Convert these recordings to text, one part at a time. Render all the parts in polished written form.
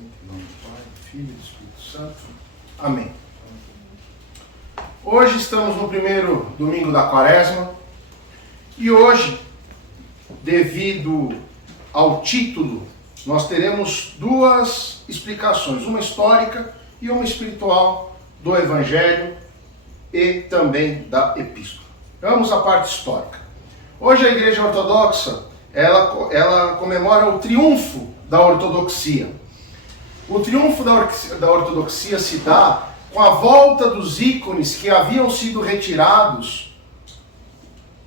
Em nome do Pai, do Filho e do Espírito Santo. Amém. Hoje estamos no primeiro domingo da Quaresma e hoje, devido ao título, nós teremos duas explicações, uma histórica e uma espiritual do Evangelho e também da Epístola. Vamos à parte histórica. Hoje a Igreja Ortodoxa, ela comemora o triunfo da ortodoxia. O triunfo da ortodoxia se dá com a volta dos ícones que haviam sido retirados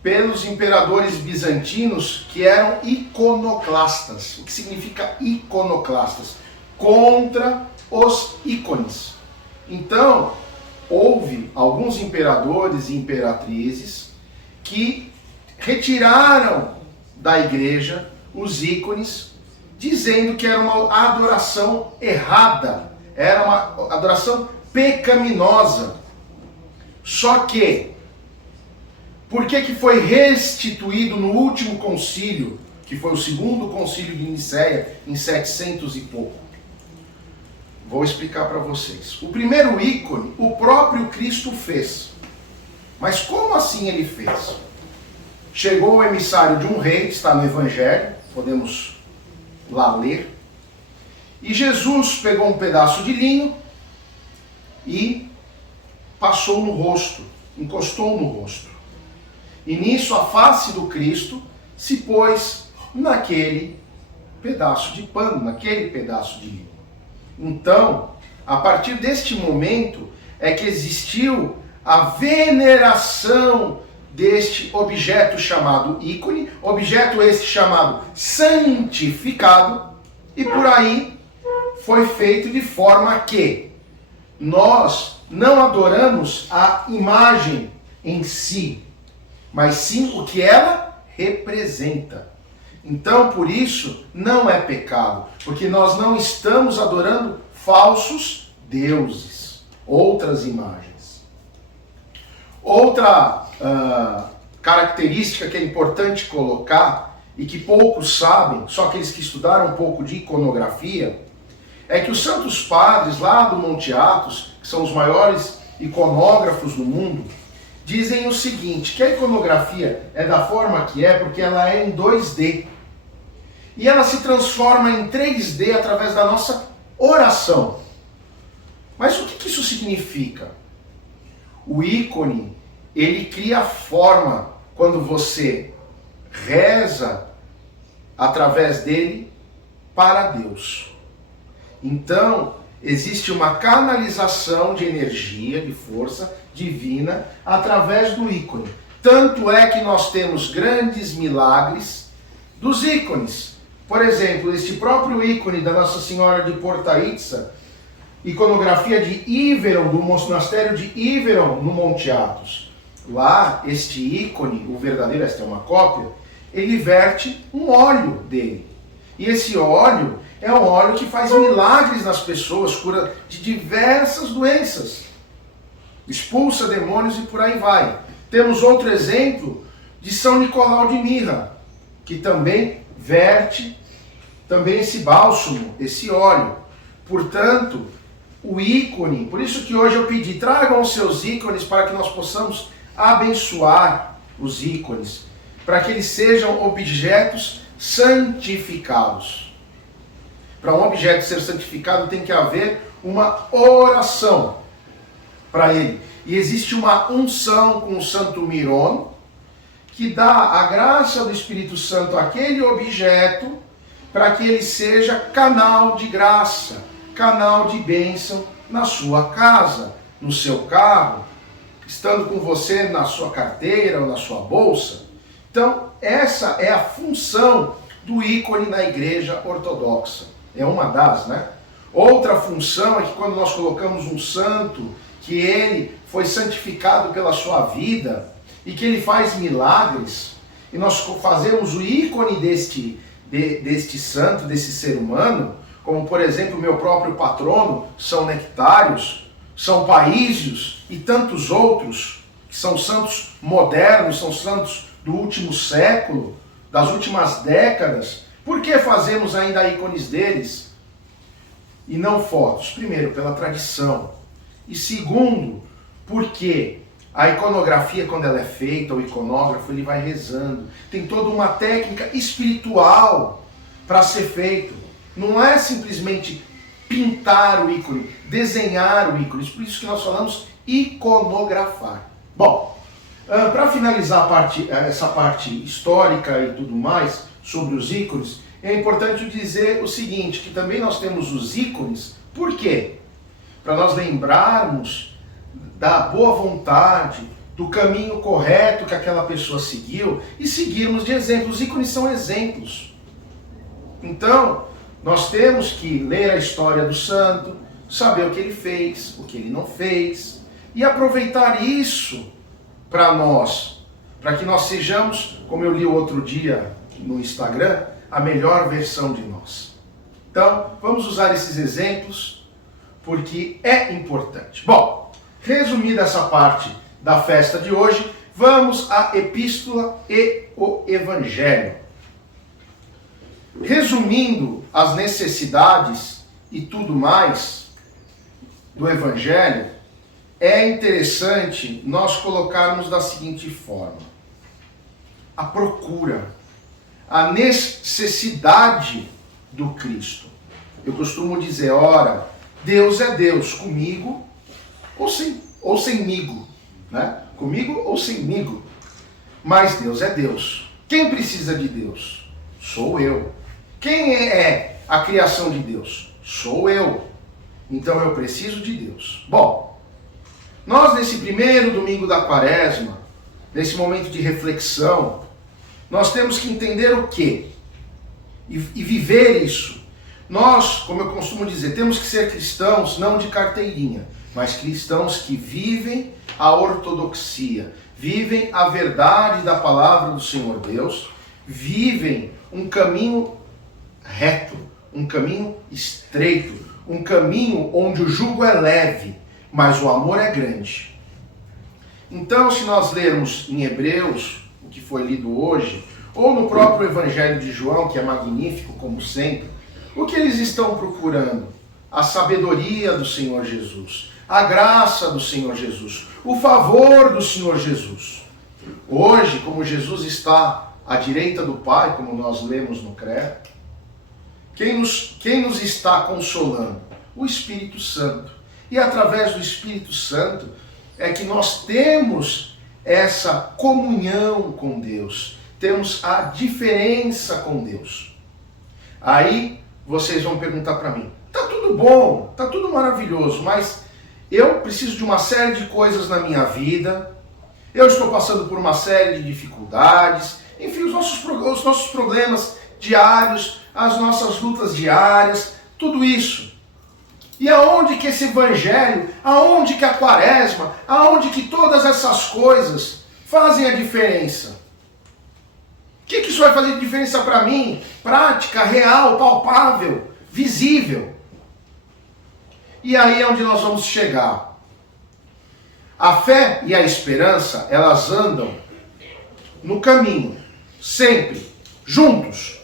pelos imperadores bizantinos, que eram iconoclastas. O que significa iconoclastas? Contra os ícones. Então, houve alguns imperadores e imperatrizes que retiraram da igreja os ícones, dizendo que era uma adoração errada, era uma adoração pecaminosa. Só que, por que foi restituído no último concílio, que foi o segundo concílio de Nicéia, em 700 e pouco? Vou explicar para vocês. O primeiro ícone, o próprio Cristo fez. Mas como assim ele fez? Chegou o emissário de um rei, está no Evangelho, podemos lá ler. E Jesus pegou um pedaço de linho e passou no rosto, encostou no rosto. E nisso a face do Cristo se pôs naquele pedaço de pano, naquele pedaço de linho. Então, a partir deste momento é que existiu a veneração deste objeto chamado ícone, objeto este chamado santificado, e por aí foi feito de forma que nós não adoramos a imagem em si, mas sim o que ela representa. Então, por isso, não é pecado, porque nós não estamos adorando falsos deuses, outras imagens. Outra característica que é importante colocar, e que poucos sabem, só aqueles que estudaram um pouco de iconografia, é que os santos padres lá do Monte Athos, que são os maiores iconógrafos do mundo, dizem o seguinte, que a iconografia é da forma que é porque ela é em 2D. E ela se transforma em 3D através da nossa oração. Mas o que isso significa? O ícone, ele cria forma quando você reza através dele para Deus. Então, existe uma canalização de energia, de força divina através do ícone. Tanto é que nós temos grandes milagres dos ícones. Por exemplo, este próprio ícone da Nossa Senhora de Portaitza, iconografia de Iveron, do monastério de Iveron, no Monte Athos. Lá, este ícone, o verdadeiro, esta é uma cópia, ele verte um óleo dele. E esse óleo é um óleo que faz milagres nas pessoas, cura de diversas doenças. Expulsa demônios e por aí vai. Temos outro exemplo de São Nicolau de Myra, que também verte também esse bálsamo, esse óleo. Portanto, o ícone, por isso que hoje eu pedi, tragam os seus ícones para que nós possamos abençoar os ícones, para que eles sejam objetos santificados. Para um objeto ser santificado tem que haver uma oração para ele. E existe uma unção com o Santo Mirono, que dá a graça do Espírito Santo àquele objeto, para que ele seja canal de graça, canal de bênção na sua casa, no seu carro, estando com você na sua carteira ou na sua bolsa. Então, essa é a função do ícone na Igreja Ortodoxa. É uma das, né? Outra função é que quando nós colocamos um santo, que ele foi santificado pela sua vida e que ele faz milagres, e nós fazemos o ícone deste santo, desse ser humano, como por exemplo o meu próprio patrono, São Nectários, São Paísios e tantos outros, que são santos modernos, são santos do último século, das últimas décadas. Por que fazemos ainda ícones deles? e não fotos? Primeiro, pela tradição. E segundo, porque a iconografia, quando ela é feita, o iconógrafo, ele vai rezando. Tem toda uma técnica espiritual para ser feito. Não é simplesmente pintar o ícone, desenhar o ícone. Por isso que nós falamos iconografar. Bom, para finalizar essa parte histórica e tudo mais sobre os ícones, é importante dizer o seguinte, que também nós temos os ícones. Por quê? Para nós lembrarmos da boa vontade, do caminho correto que aquela pessoa seguiu e seguirmos de exemplos. Os ícones são exemplos. Então, nós temos que ler a história do santo, saber o que ele fez, o que ele não fez e aproveitar isso para nós, para que nós sejamos, como eu li outro dia no Instagram, a melhor versão de nós. Então, vamos usar esses exemplos porque é importante. Bom, resumida essa parte da festa de hoje, vamos à epístola e o evangelho. Resumindo as necessidades e tudo mais do evangelho, é interessante nós colocarmos da seguinte forma: a procura, a necessidade do Cristo. Eu costumo dizer, ora, Deus é Deus, comigo ou semigo, né? Comigo ou semigo. Mas Deus é Deus. Quem precisa de Deus? Sou eu. Quem é a criação de Deus? Sou eu. Então eu preciso de Deus. Bom, nós nesse primeiro domingo da Quaresma, nesse momento de reflexão, nós temos que entender o quê? E viver isso. Nós, como eu costumo dizer, temos que ser cristãos não de carteirinha, mas cristãos que vivem a ortodoxia, vivem a verdade da palavra do Senhor Deus, vivem um caminho reto, um caminho estreito, um caminho onde o jugo é leve, mas o amor é grande. Então, se nós lermos em Hebreus, o que foi lido hoje, ou no próprio Evangelho de João, que é magnífico como sempre, o que eles estão procurando? A sabedoria do Senhor Jesus, a graça do Senhor Jesus, o favor do Senhor Jesus. Hoje, como Jesus está à direita do Pai, como nós lemos no credo, quem nos está consolando? O Espírito Santo. E através do Espírito Santo é que nós temos essa comunhão com Deus, temos a diferença com Deus. Aí vocês vão perguntar para mim, tá tudo bom, tá tudo maravilhoso, mas eu preciso de uma série de coisas na minha vida, eu estou passando por uma série de dificuldades, enfim, os nossos problemas diários, as nossas lutas diárias, tudo isso. E aonde que esse evangelho, aonde que a quaresma, aonde que todas essas coisas fazem a diferença? O que isso vai fazer diferença para mim? Prática, real, palpável, visível. E aí é onde nós vamos chegar. A fé e a esperança, elas andam no caminho, sempre, juntos.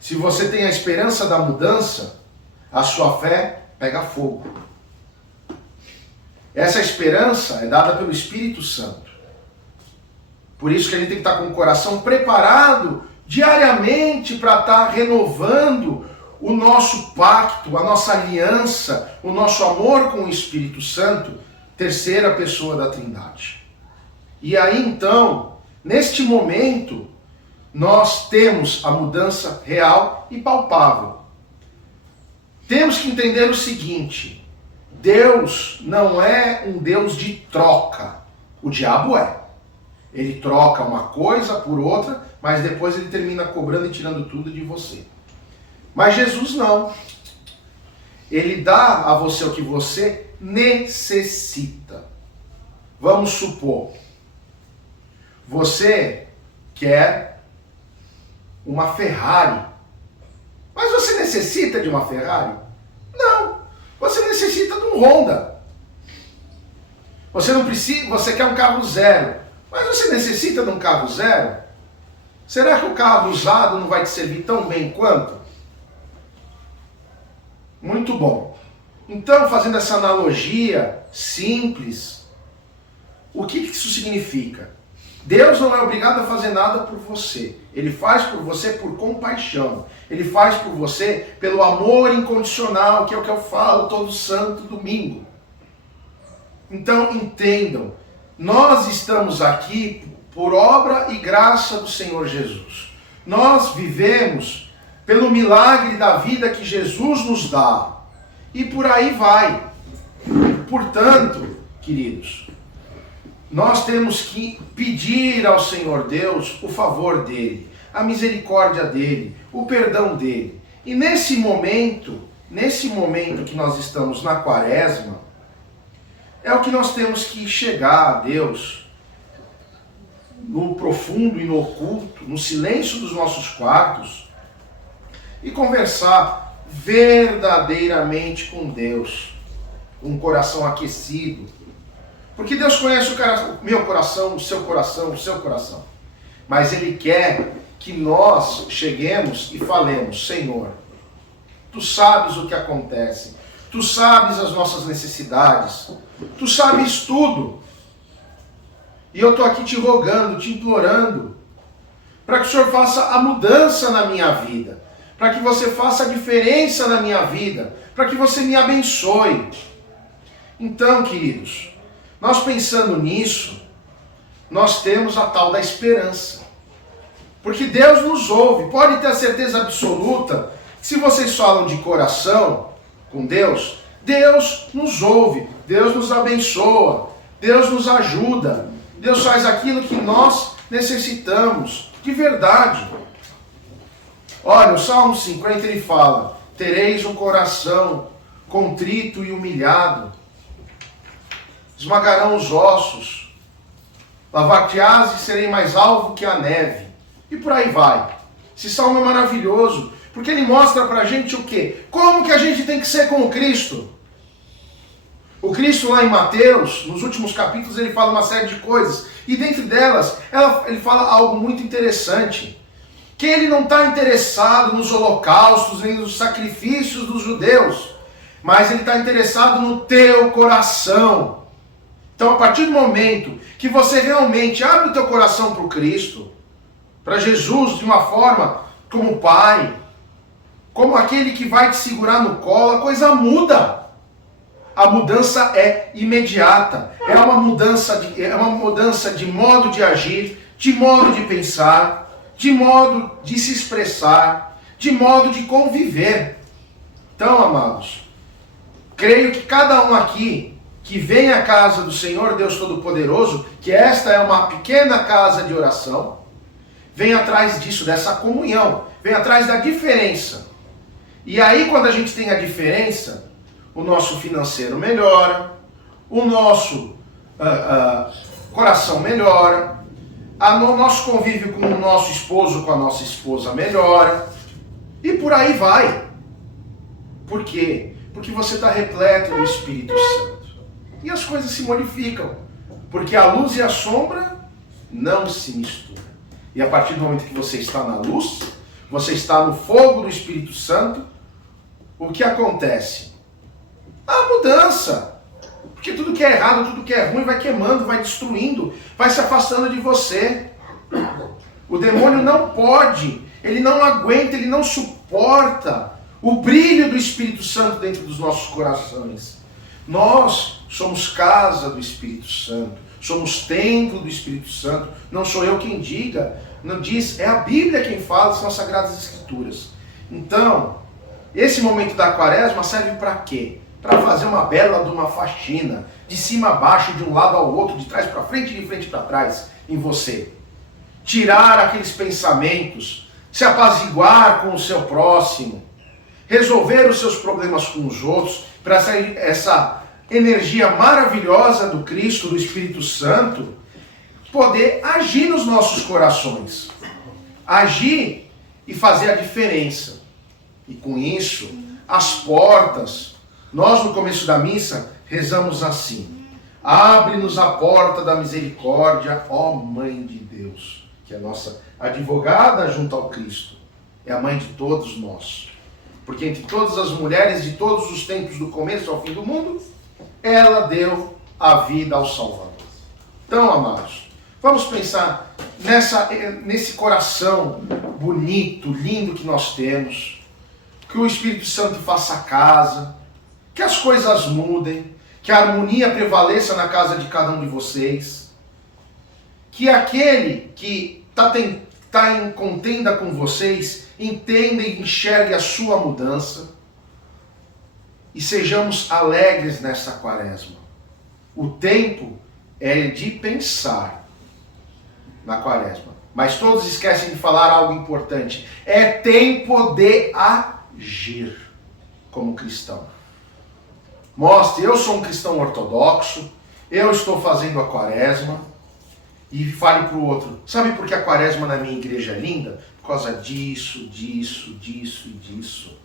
Se você tem a esperança da mudança, a sua fé pega fogo. Essa esperança é dada pelo Espírito Santo. Por isso que a gente tem que estar com o coração preparado diariamente para estar renovando o nosso pacto, a nossa aliança, o nosso amor com o Espírito Santo, terceira pessoa da Trindade. E aí então, neste momento, nós temos a mudança real e palpável. Temos que entender o seguinte: Deus não é um Deus de troca. O diabo é. Ele troca uma coisa por outra, mas depois ele termina cobrando e tirando tudo de você. Mas Jesus não. Ele dá a você o que você necessita. Vamos supor, você quer uma Ferrari. Mas você necessita de uma Ferrari? Não. Você necessita de um Honda. Você não precisa, você quer um carro zero. Mas você necessita de um carro zero? Será que o carro usado não vai te servir tão bem quanto? Muito bom. Então, fazendo essa analogia simples, o que isso significa? Deus não é obrigado a fazer nada por você. Ele faz por você por compaixão. Ele faz por você pelo amor incondicional, que é o que eu falo todo santo domingo. Então, entendam, nós estamos aqui por obra e graça do Senhor Jesus. Nós vivemos pelo milagre da vida que Jesus nos dá. E por aí vai. Portanto, queridos, nós temos que pedir ao Senhor Deus o favor dele, a misericórdia dele, o perdão dele. E nesse momento que nós estamos na quaresma, é o que nós temos que chegar a Deus no profundo e no oculto, no silêncio dos nossos quartos e conversar verdadeiramente com Deus, um coração aquecido. Porque Deus conhece o meu coração, o seu coração. Mas Ele quer que nós cheguemos e falemos: Senhor, Tu sabes o que acontece, Tu sabes as nossas necessidades, Tu sabes tudo. E eu estou aqui te rogando, te implorando, para que o Senhor faça a mudança na minha vida, para que você faça a diferença na minha vida, para que você me abençoe. Então, queridos, nós pensando nisso, nós temos a tal da esperança. Porque Deus nos ouve. Pode ter a certeza absoluta que se vocês falam de coração com Deus, Deus nos ouve, Deus nos abençoa, Deus nos ajuda, Deus faz aquilo que nós necessitamos, de verdade. Olha, o Salmo 50 ele fala: tereis um coração contrito e humilhado, esmagarão os ossos, lavar-te-ás e serei mais alvo que a neve. E por aí vai. Esse salmo é maravilhoso, porque ele mostra pra gente o quê? Como que a gente tem que ser com o Cristo. O Cristo lá em Mateus, nos últimos capítulos, ele fala uma série de coisas, e dentre delas, ele fala algo muito interessante, que ele não está interessado nos holocaustos, nem nos sacrifícios dos judeus, mas ele está interessado no teu coração. Então, a partir do momento que você realmente abre o teu coração para o Cristo, para Jesus, de uma forma como Pai, como aquele que vai te segurar no colo, a coisa muda. A mudança é imediata. É uma mudança de modo de agir, de modo de pensar, de modo de se expressar, de modo de conviver. Então, amados, creio que cada um aqui que vem à casa do Senhor Deus Todo-Poderoso, que esta é uma pequena casa de oração, vem atrás disso, dessa comunhão, vem atrás da diferença. E aí, quando a gente tem a diferença, o nosso financeiro melhora, o nosso coração melhora, o nosso convívio com o nosso esposo, com a nossa esposa melhora, e por aí vai. Por quê? Porque você está repleto do Espírito Santo. E as coisas se modificam, porque a luz e a sombra não se misturam. E a partir do momento que você está na luz, você está no fogo do Espírito Santo, o que acontece? A mudança. Porque tudo que é errado, tudo que é ruim vai queimando, vai destruindo, vai se afastando de você. O demônio não pode, ele não aguenta, ele não suporta o brilho do Espírito Santo dentro dos nossos corações. Nós somos casa do Espírito Santo, somos templo do Espírito Santo. Não sou eu quem diga, não diz, é a Bíblia quem fala, são as Sagradas Escrituras. Então, esse momento da quaresma serve para quê? Para fazer uma bela de uma faxina, de cima a baixo, de um lado ao outro, de trás para frente e de frente para trás, em você. Tirar aqueles pensamentos, se apaziguar com o seu próximo, resolver os seus problemas com os outros, para essa energia maravilhosa do Cristo, do Espírito Santo, poder agir nos nossos corações. Agir e fazer a diferença. E com isso, as portas, nós no começo da missa rezamos assim: abre-nos a porta da misericórdia, ó Mãe de Deus, que é a nossa advogada junto ao Cristo, é a mãe de todos nós. Porque entre todas as mulheres de todos os tempos, do começo ao fim do mundo, ela deu a vida ao Salvador. Então, amados, vamos pensar nesse coração bonito, lindo que nós temos, que o Espírito Santo faça casa, que as coisas mudem, que a harmonia prevaleça na casa de cada um de vocês, que aquele que está em contenda com vocês entenda e enxergue a sua mudança e sejamos alegres nessa quaresma. O tempo é de pensar na quaresma, mas todos esquecem de falar algo importante. É tempo de agir como cristão. Mostre, eu sou um cristão ortodoxo, eu estou fazendo a quaresma, e fale para o outro, sabe por que a quaresma na minha igreja é linda? Por causa disso, disso, disso e disso.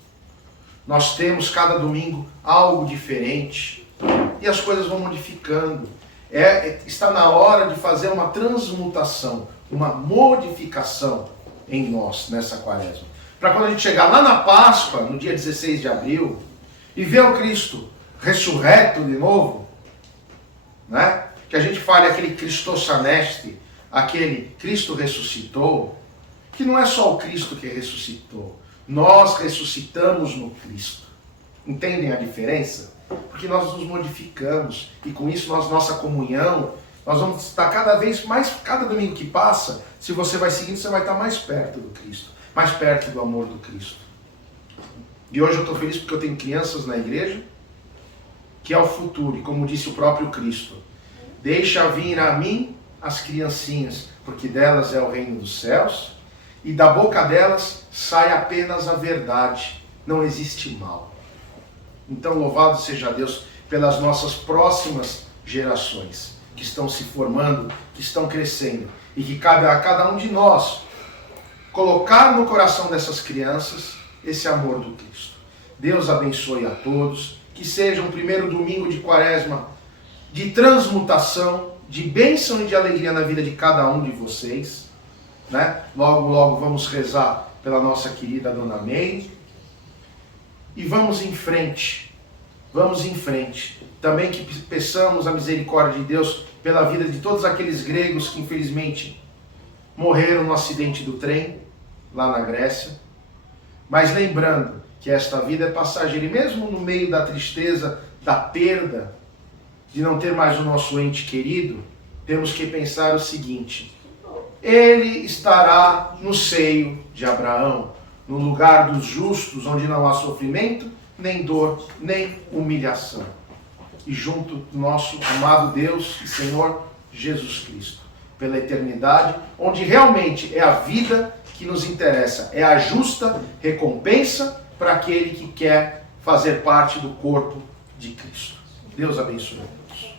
Nós temos cada domingo algo diferente e as coisas vão modificando. Está na hora de fazer uma transmutação, uma modificação em nós nessa quaresma. Para quando a gente chegar lá na Páscoa, no dia 16 de abril, e ver o Cristo ressurreto de novo, né? Que a gente fale aquele Christos anesti, aquele Cristo ressuscitou, que não é só o Cristo que ressuscitou, nós ressuscitamos no Cristo. Entendem a diferença? Porque nós nos modificamos e com isso nossa comunhão, nós vamos estar cada vez mais, cada domingo que passa, se você vai seguindo, você vai estar mais perto do Cristo, mais perto do amor do Cristo. E hoje eu estou feliz porque eu tenho crianças na igreja, que é o futuro, e como disse o próprio Cristo, deixa vir a mim as criancinhas, porque delas é o reino dos céus, e da boca delas sai apenas a verdade, não existe mal. Então louvado seja Deus pelas nossas próximas gerações, que estão se formando, que estão crescendo, e que cabe a cada um de nós colocar no coração dessas crianças esse amor do Cristo. Deus abençoe a todos, que seja um primeiro domingo de quaresma de transmutação, de bênção e de alegria na vida de cada um de vocês, né? Logo, logo vamos rezar pela nossa querida Dona May. E vamos em frente. Vamos em frente. Também que peçamos a misericórdia de Deus pela vida de todos aqueles gregos que infelizmente morreram no acidente do trem, lá na Grécia. Mas lembrando que esta vida é passageira e mesmo no meio da tristeza, da perda, de não ter mais o nosso ente querido, temos que pensar o seguinte: ele estará no seio de Abraão, no lugar dos justos, onde não há sofrimento, nem dor, nem humilhação. E junto do nosso amado Deus e Senhor Jesus Cristo, pela eternidade, onde realmente é a vida que nos interessa, é a justa recompensa para aquele que quer fazer parte do corpo de Cristo. Deus abençoe a todos.